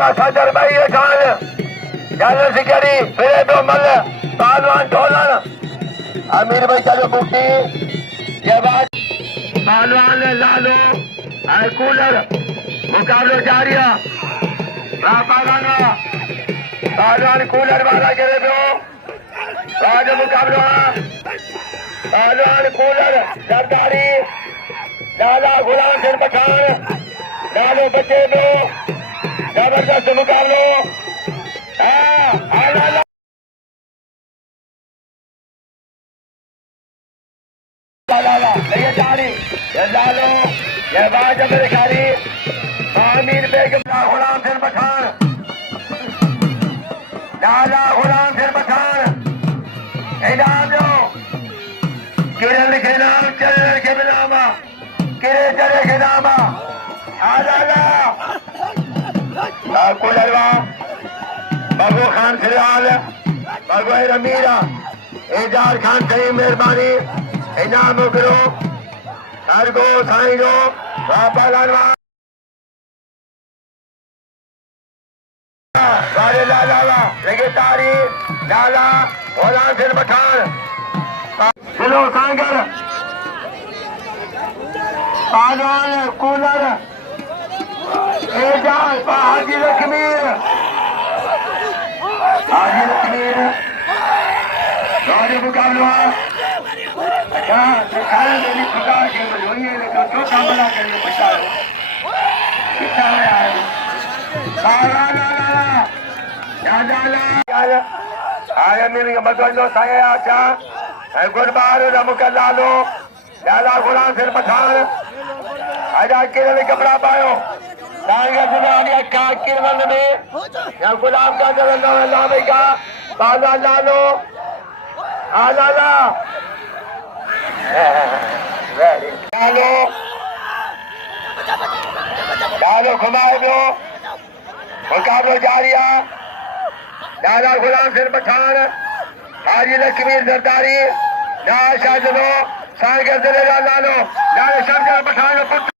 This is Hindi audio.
सदर भाई खान जनरल सिक्योरी फिरे दो मल पहलवान ढोलन अमीर भाई चलो बुट्टी ये बात पहलवान लालो कूलर मुकाबलो जारी है पहलवान कूलर वाला गिरे दो राज मुकाबलो पहलवान कूलर सरदारी लाला गुलाम सिंह पठान लालो बच्चे दो जबरदस्त मुकाबलो ये जारी ये लालो ये बाज अमेरिकारी आमीर बेगम गुलाम सिंह पठान लाला गुलाम सिंह पठान इनाम दो किरण के नाम चले के नामा किरे चले के नामा आला कुलरवा बाबू खान फिलहाल बाबू रमीरा एजार खान सही मेहरबानी इनाम करो हर को साईं जो बाबा लालवा वाले लाला लगे तारी लाला गुलाम सिंह पठान चलो सांगर पहलवान कूलर एजाज हाजी लक्ष्मीर राजे मुकाबला अच्छा दिखाया मेरी प्रकार के बजोइए लेकिन जो सामना करने बचा कितना है आया मेरी बदलो साया आचा गुरबार मुकल्लालो लाला गुलाम सिंह पठान आजा केरल कपड़ा पायो किरवन में या गुलाम का लामे का बाला लालो आलाला लालो लालो घुमाओ दो मुकाबलो जारिया लाला गुलाम सिंह पठान हाजी लक्ष्मी सरदारी ना शाह सांगर जिले का लालो लाल शंकर पठान